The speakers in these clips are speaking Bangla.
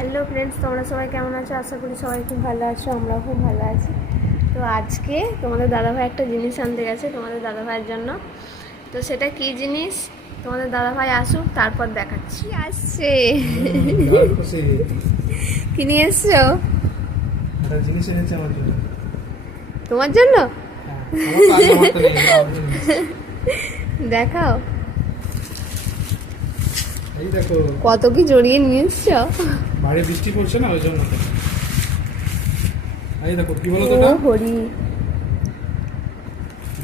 হ্যালো ফ্রেন্ডস, তোমরা সবাই কেমন আছো? আশা করি সবাই খুব ভালো আছো, আমরাও খুব ভালো আছি। তো আজকে তোমাদের দাদাভাই একটা জিনিস আনতে গেছে তোমাদের দাদাভাইয়ের জন্য। তো সেটা কি জিনিস তোমাদের দাদাভাই আসুক তারপর দেখাচ্ছি। আসছে কি নিয়ে এসছো? জিনিস এনেছে আমার জন্য। তোমার জন্য আমার তো নেই, আমার জন্য। দেখাও এই দেখো, কত কি জড়িয়ে নিয়ে এসছো। বাইরে বৃষ্টি পড়ছে না, ওই জন্য। এই দেখো কি বলো তো, ও হরি,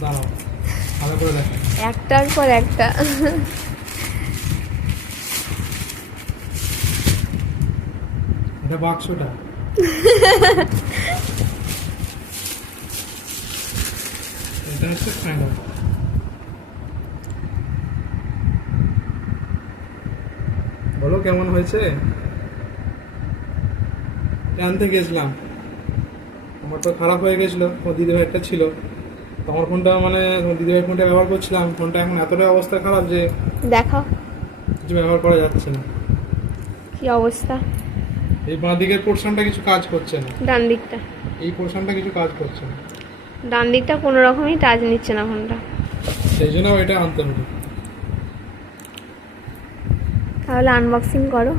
দাঁড়াও ভালো করে দেখো। একটার পর একটা। এটা বাক্সটা। এটা হচ্ছে ফাইনাল। বলো কেমন হয়েছে? আনতে গেছিলাম, আমার তো খারাপ হয়ে গেছিলো, আমার দিদিভাইটা ছিল। তোমার ফোনটা মানে তোমার দিদিভাই ফোনটা ব্যবহার করছিলাম, ফোনটা এখন এতটাই অবস্থা খারাপ যে দেখাও কিছু ব্যবহার করা যাচ্ছে না। কি অবস্থা। এই বাঁ দিকের পোর্শনটা কিছু কাজ করছে না, ডান দিকটা, এই পোর্শনটা কিছু কাজ করছে না, ডান দিকটা কোনো রকমই টাচ নিচ্ছে না ফোনটা। সেই জন্য এটা আনতে হবে। তাহলে আনবক্সিং করো।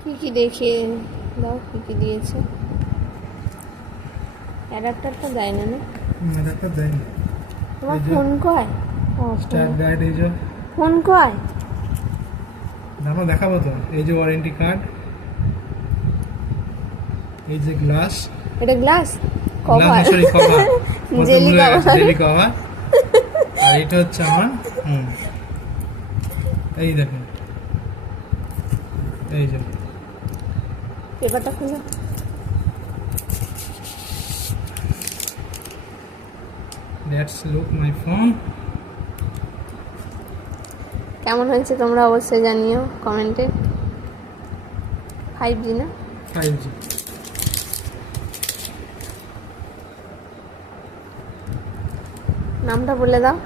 কি কি দেখিয়ে দাও, কি কি দিয়েছে। অ্যাডাপ্টারটা দেয় না না? এটা দেয়নি। তোমার এই যে ফোন কয়? ও স্টার্ট গাইড, এই যে ফোন কয়? আমরা দেখাবো তো। এই যে ওয়ারেন্টি কার্ড, এই যে গ্লাস, এটা glass glass cover, sorry cover, jelly cover. Jelly cover. আর এটা হচ্ছে আমার এই দেখুন, এই যে পেপারটা খুলো। Let's look my phone. কেমন হয়েছে তোমরা অবশ্যই জানিও কমেন্টে। 5G না? 5G। নামটা বলে দাও,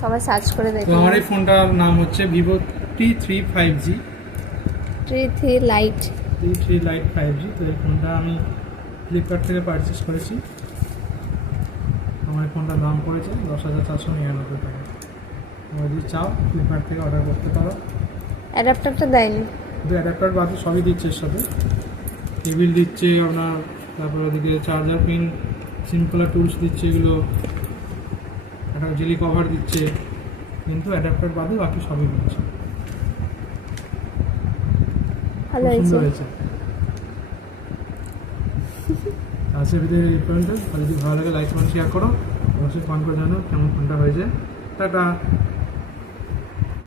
সবাই সার্চ করে তো দেখো। আমার এই ফোনটার নাম হচ্ছে Vivo T3 5G, T3 light. T3 light 5G। তো এই ফোনটা আমি ফ্লিপকার্ট থেকে পারচেস করেছি। আমার এই ফোনটার দাম পড়েছে 10,499 টাকা। তোমরা যদি চাও ফ্লিপকার্ট থেকে অর্ডার করতে পারো। অ্যাডাপ্টারটা দেয়নি? কিন্তু অ্যাডাপ্টার বাদে সবই দিচ্ছে এর সাথে, কেবিল দিচ্ছে আপনার, তারপর ওদিকে চার্জার পিন, সিম্পলার টুলস দিচ্ছে, এগুলো একটা জেলি কভার দিচ্ছে, কিন্তু অ্যাডাপ্টার বাদে বাকি সবই দিচ্ছে। ভালো খুব সুন্দর হয়েছে। হয়েছে। আজকের ভিডিও এই পর্যন্ত। আর যদি ভালো লাগে লাইক কমেন্ট শেয়ার করো, অবশ্যই কমেন্ট করে জানাও কেমন ফোনটা হয়েছে। টাটা।